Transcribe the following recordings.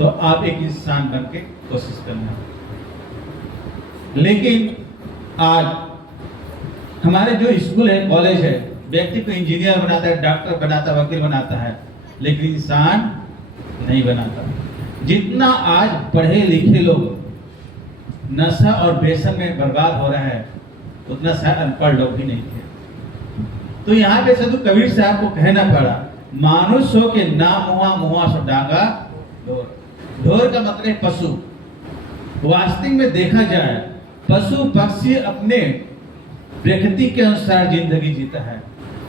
तो आप एक इंसान बन के कोशिश करना। लेकिन आज हमारे जो स्कूल है, कॉलेज है, व्यक्ति को इंजीनियर बनाता है, डॉक्टर बनाता है, वकील बनाता है, लेकिन इंसान नहीं बनाता। जितना आज पढ़े लिखे लोग नशा और व्यसन में बर्बाद हो रहा है, उतना शायद अनपढ़ लोग भी नहीं थे। तो यहाँ पे साधु कबीर साहब को कहना पड़ा, मानुष हो के नाम हुआ मुआ सो डांगा ढोर। ढोर का मतलब है पशु। वास्तविक में देखा जाए पशु पक्षी अपने प्रकृति के अनुसार जिंदगी जीता है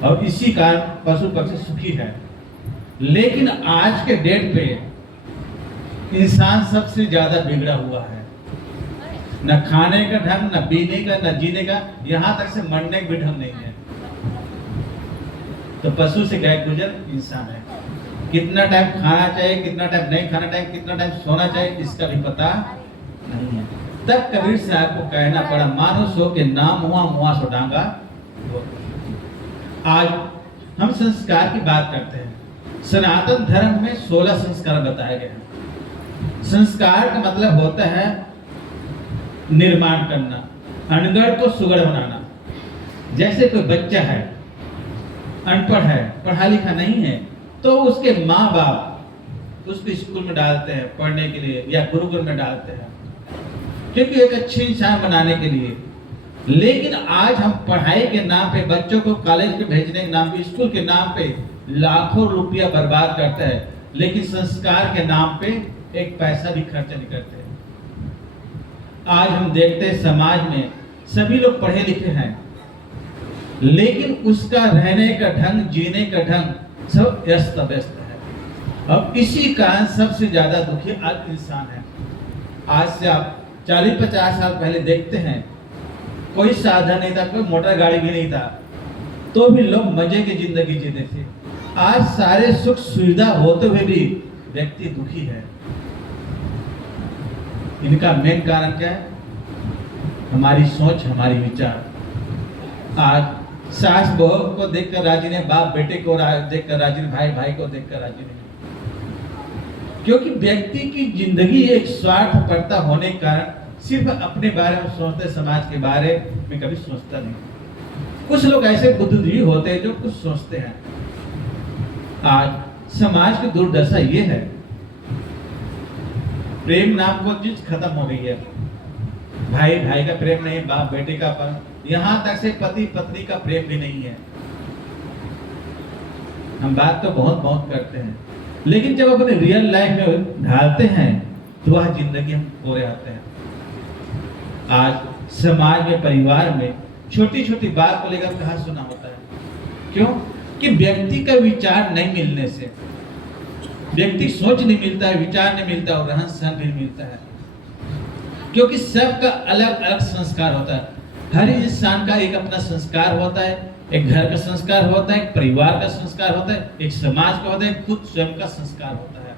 और इसी कारण पशु पक्षी सुखी है। लेकिन आज के डेट पे इंसान सबसे ज्यादा बिगड़ा हुआ है। न खाने का ढंग, न पीने का, न जीने का, यहाँ तक से मरने का भी ढंग नहीं है। तो पशु से गए गुजर इंसान है। कितना टाइम खाना चाहिए, कितना टाइम नहीं खाना चाहिए, कितना टाइम सोना चाहिए, इसका भी पता नहीं है। तब कबीर साहब को कहना पड़ा, मानुष हो के नाम हुआ मुआ सो डांगा। आज हम संस्कार की बात करते हैं। सनातन धर्म में 16 संस्कार बताए गए हैं। संस्कार का मतलब होता है निर्माण करना, अनगढ़ को सुगढ़ बनाना। जैसे कोई बच्चा है, अनपढ़ है, पढ़ा लिखा नहीं है, तो उसके माँ बाप उसको स्कूल में डालते हैं पढ़ने के लिए या गुरुकुल में डालते हैं, क्योंकि एक अच्छे इंसान बनाने के लिए। लेकिन आज हम पढ़ाई के नाम पे बच्चों को कॉलेज में भेजने के नाम पे, स्कूल के नाम पे लाखों रुपया बर्बाद करते हैं, लेकिन संस्कार के नाम पे एक पैसा भी खर्च नहीं करते। आज हम देखते हैं समाज में सभी लोग पढ़े लिखे हैं, लेकिन उसका रहने का ढंग, जीने का ढंग सब व्यस्त व्यस्त है। अब इसी कारण सबसे ज्यादा दुखी आज इंसान है। आज से आप 40-50 साल पहले देखते हैं, कोई साधन नहीं था, कोई मोटर गाड़ी भी नहीं था, तो भी लोग मजे की जिंदगी जीते थे। आज सारे सुख सुविधा होते हुए भी व्यक्ति दुखी है। इनका मेन कारण क्या है? हमारी सोच, हमारी विचार। आज सास बहू को देखकर राजी नहीं, बाप बेटे को देखकर राजी नहीं, भाई भाई को देखकर राजी नहीं। क्योंकि व्यक्ति की जिंदगी एक स्वार्थपरता होने के कारण सिर्फ अपने बारे में सोचते, समाज के बारे में कभी सोचता नहीं। कुछ लोग ऐसे बुद्धिजीवी होते हैं जो कुछ सोचते हैं। आज समाज की दुर्दशा ये है, प्रेम नाम को चीज खत्म हो गई है। भाई भाई का प्रेम नहीं, बाप बेटे का प्रेम, यहाँ तक से पति पत्नी का प्रेम भी नहीं है। हम बात तो बहुत बहुत करते हैं, लेकिन जब अपने रियल लाइफ में ढालते हैं तो वह जिंदगी हम खो रहे आते हैं। आज समाज में, परिवार में छोटी छोटी बात को लेकर कहा सुना होता है। क्यों? कि व्यक्ति का विचार नहीं मिलने से, व्यक्ति सोच नहीं मिलता है, विचार नहीं मिलता और रहन सहन भी मिलता है। क्योंकि सबका अलग अलग संस्कार होता है। हर इंसान का एक अपना संस्कार होता है। एक घर का संस्कार होता है, एक परिवार का संस्कार होता है, एक समाज का होता है, खुद स्वयं का संस्कार होता है।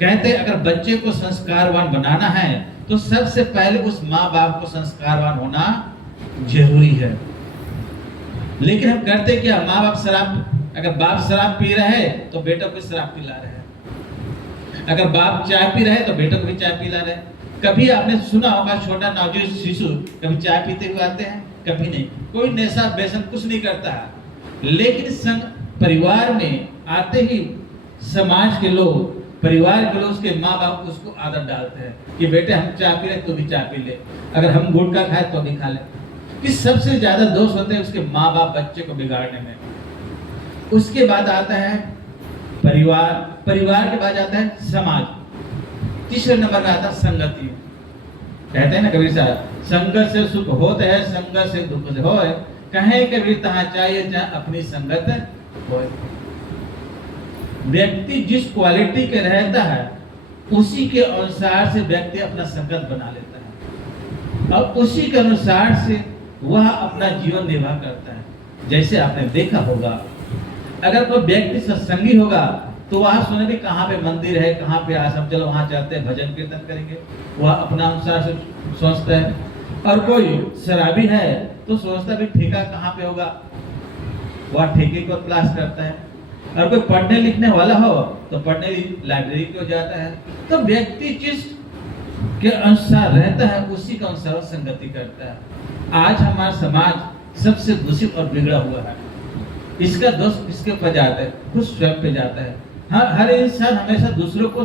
कहते हैं अगर बच्चे को संस्कारवान बनाना है तो सबसे पहले उस माँ बाप को संस्कारवान होना जरूरी है। लेकिन हम करते क्या? माँ बाप शराब, अगर बाप शराब पी रहे हैं तो बेटों को शराब पिला रहे हैं। अगर बाप चाय पी रहे हैं तो बेटों को भी चाय पिला रहे हैं। कभी आपने सुना होगा छोटा नवजात शिशु कभी चाय पीते हुए आते हैं? कभी नहीं। कोई नशा व्यसन कुछ नहीं करता है। लेकिन परिवार में आते ही समाज के लोग, परिवार के लोग, उसके माँ बाप उसको आदत डालते हैं कि बेटे हम चाय पी रहे तो भी चाय पी ले, अगर हम गुटखा खाए तो भी खा ले। कि सबसे ज्यादा दोष होते हैं उसके माँ बाप बच्चे को बिगाड़ने में। उसके बाद आता है परिवार, परिवार के बाद आता है समाज, तीसरे नंबर में आता है संगति। कहते हैं ना कबीर साहब, संगत से सुख होते है, संगत से दुख से होए, कहे कबीर तहाँ चाहिए जहाँ अपनी संगत होए। व्यक्ति जिस क्वालिटी के रहता है उसी के अनुसार से व्यक्ति अपना संगत बना लेता है और उसी के अनुसार से वह अपना जीवन निर्वाह करता है। जैसे आपने देखा होगा, अगर कोई व्यक्ति सत्संगी होगा तो वह सुने भी कहाँ पे मंदिर है, कहाँ पे आश्रम, चलो वहां जाते हैं, भजन कीर्तन करेंगे, वह अपना अनुसार से सोचता है। और कोई शराबी है तो सोचता भी ठेका कहाँ पे होगा, वह ठेके को तलाश करता है। और कोई पढ़ने लिखने वाला हो तो पढ़ने लाइब्रेरी को जाता है। तो व्यक्ति जिस के अनुसार रहता है उसी के अनुसार संगति करता है। आज हमारा समाज सबसे दूषित और बिगड़ा हुआ है। इसका दोष किसके ऊपर जाता है? खुद स्वयं पे जाता है। हर इंसान हमेशा दूसरों को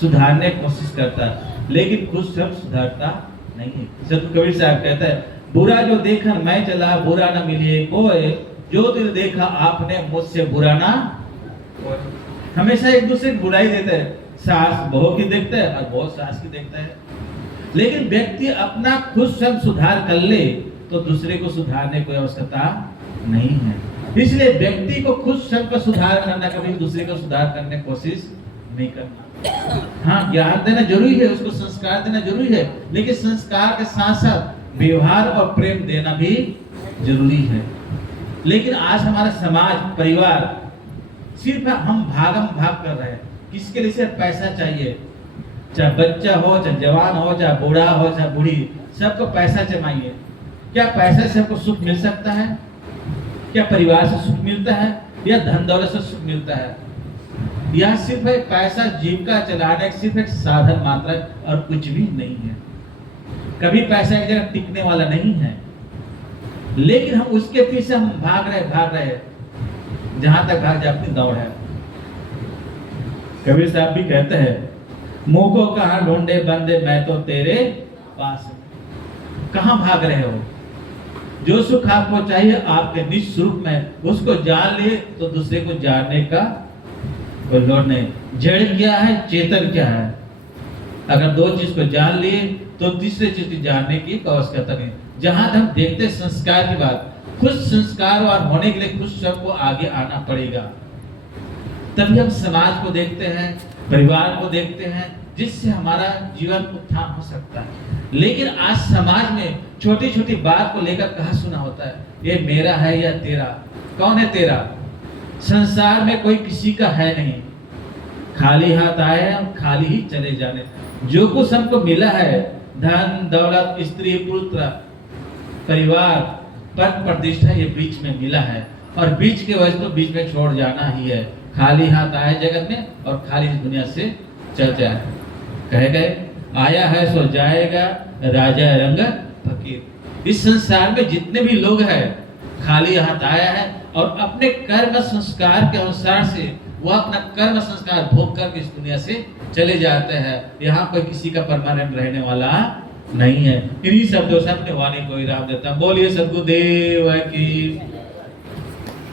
सुधारने की कोशिश करता है, लेकिन खुद स्वयं सुधारता नहीं है। संत कबीर साहब कहता है, बुरा जो देखा मैं चला, बुरा न मिले कोई, जो दिल देखा आपने मुझसे बुरा ना कोई। हमेशा एक दूसरे की बुराई देते हैं। सास बहू की देखता है और बहू सास की देखता है। लेकिन व्यक्ति अपना खुद स्वयं सुधार कर ले तो दूसरे को सुधारने की कोई आवश्यकता नहीं है। इसलिए व्यक्ति को खुद स्वयं का सुधार करना, कभी दूसरे का सुधार करने की कोशिश नहीं करना। हाँ, ज्ञान देना जरूरी है, उसको संस्कार देना जरूरी है, लेकिन संस्कार के साथ साथ व्यवहार और प्रेम देना भी जरूरी है। लेकिन आज हमारा समाज परिवार सिर्फ हम भागम भाग कर रहे हैं। किसके लिए? सिर्फ पैसा चाहिए। चाहे बच्चा हो, चाहे जवान हो, चाहे बूढ़ा हो, चाहे बूढ़ी, सबको पैसा चाहिए। क्या पैसे से सबको सुख मिल सकता है? क्या परिवार से सुख मिलता है या धन दौलत से सुख मिलता है? यह सिर्फ एक पैसा जीविका चलाने का सिर्फ एक साधन मात्र और कुछ भी नहीं है। कभी पैसा एक जगह टिकने वाला नहीं है, लेकिन हम उसके पीछे हम भाग रहे हैं जहां तक भाग जाए अपनी दौड़ है। कबीर साहब भी कहते हैं, मुंह को कहां ढूंढे बंदे मैं तो तेरे पास। कहां भाग रहे हो? जो सुख आपको चाहिए आपके निज स्वरूप में, उसको जान लिए तो दूसरे को जानने का कोई लोड़ नहीं। जड़ क्या है, चेतन क्या है? अगर दो चीज को जान लिए तो तीसरे चीज की जानने की आवश्यकता नहीं। जहां हम देखते संस्कार की बात, खुद संस्कारवान होने के लिए खुद सबको आगे आना पड़ेगा। तभी हम समाज को देखते हैं, परिवार को देखते हैं, जिससे हमारा जीवन उत्थान हो सकता है। लेकिन आज समाज में छोटी छोटी बात को लेकर कहा सुना होता है, ये मेरा है या तेरा। कौन है तेरा? संसार में कोई किसी का है नहीं। खाली हाथ आए और खाली ही चले जाने। जो कुछ हमको मिला है, धन दौलत, स्त्री पुत्र, परिवार, पद प्रतिष्ठा, ये बीच में मिला है और बीच के वजह तो बीच में छोड़ जाना ही है। खाली हाथ आए जगत में और खाली दुनिया से चल जाए। कहे गए, आया है सो जाएगा, राजा रंग फकीर। इस संसार में जितने भी लोग हैं, खाली हाथ आया है और अपने कर्म संस्कार के अनुसार से वो अपना कर्म संस्कार भोग कर इस दुनिया से चले जाते हैं। यहाँ कोई किसी का परमानेंट रहने वाला नहीं है। इन्हीं शब्दों से अपने वाणी को विराम देता। बोलिए सद्गुरुदेव की।